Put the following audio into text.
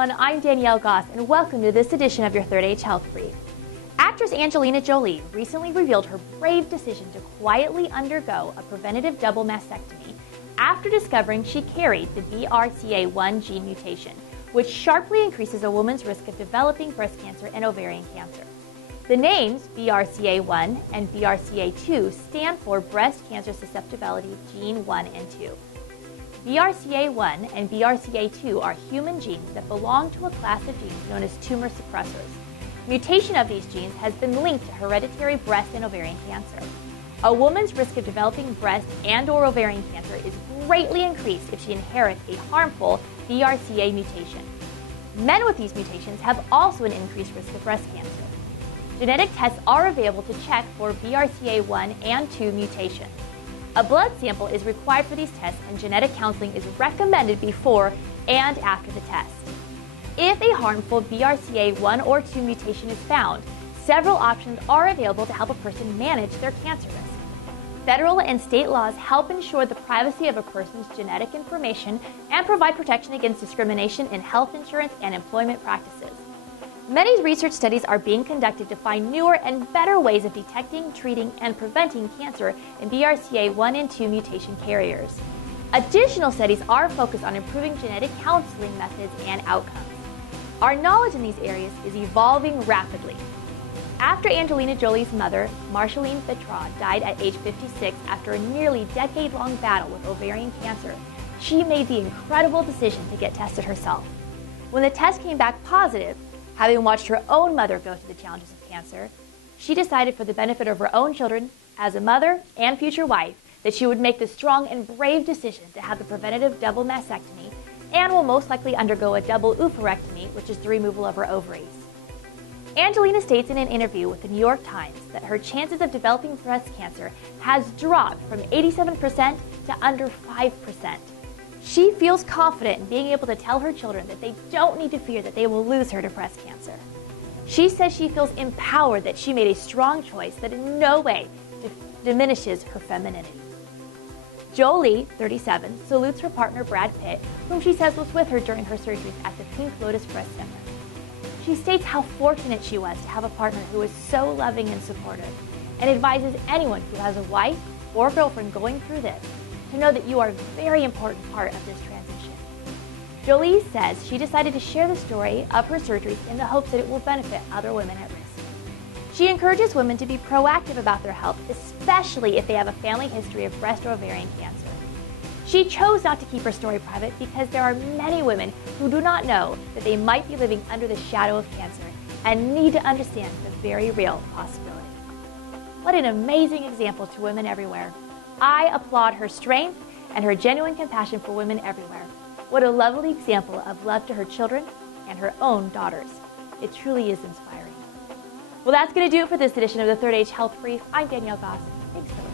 everyone, I'm Danielle Goss, and welcome to this edition of your Third Age Health Brief. Actress Angelina Jolie recently revealed her brave decision to quietly undergo a preventative double mastectomy after discovering she carried the BRCA1 gene mutation, which sharply increases a woman's risk of developing breast cancer and ovarian cancer. The names BRCA1 and BRCA2 stand for breast cancer susceptibility gene 1 and 2. BRCA1 and BRCA2 are human genes that belong to a class of genes known as tumor suppressors. Mutation of these genes has been linked to hereditary breast and ovarian cancer. A woman's risk of developing breast and/or ovarian cancer is greatly increased if she inherits a harmful BRCA mutation. Men with these mutations have also an increased risk of breast cancer. Genetic tests are available to check for BRCA1 and 2 mutations. A blood sample is required for these tests, and genetic counseling is recommended before and after the test. If a harmful BRCA1 or 2 mutation is found, several options are available to help a person manage their cancer risk. Federal and state laws help ensure the privacy of a person's genetic information and provide protection against discrimination in health insurance and employment practices. Many research studies are being conducted to find newer and better ways of detecting, treating, and preventing cancer in BRCA1 and 2 mutation carriers. Additional studies are focused on improving genetic counseling methods and outcomes. Our knowledge in these areas is evolving rapidly. After Angelina Jolie's mother, Marceline Bertrand, died at age 56 after a nearly decade-long battle with ovarian cancer, she made the incredible decision to get tested herself. When the test came back positive, having watched her own mother go through the challenges of cancer, she decided for the benefit of her own children, as a mother and future wife, that she would make the strong and brave decision to have the preventative double mastectomy and will most likely undergo a double oophorectomy, which is the removal of her ovaries. Angelina states in an interview with the New York Times that her chances of developing breast cancer has dropped from 87% to under 5%. She feels confident in being able to tell her children that they don't need to fear that they will lose her to breast cancer. She says she feels empowered that she made a strong choice that in no way diminishes her femininity. Jolie, 37, salutes her partner Brad Pitt, whom she says was with her during her surgeries at the Pink Lotus Breast Center. She states how fortunate she was to have a partner who is so loving and supportive, and advises anyone who has a wife or girlfriend going through this to know that you are a very important part of this transition. Jolie says she decided to share the story of her surgeries in the hopes that it will benefit other women at risk. She encourages women to be proactive about their health, especially if they have a family history of breast or ovarian cancer. She chose not to keep her story private because there are many women who do not know that they might be living under the shadow of cancer and need to understand the very real possibility. What an amazing example to women everywhere. I applaud her strength and her genuine compassion for women everywhere. What a lovely example of love to her children and her own daughters. It truly is inspiring. Well, that's going to do it for this edition of the Third Age Health Brief. I'm Danielle Goss. Thanks for listening.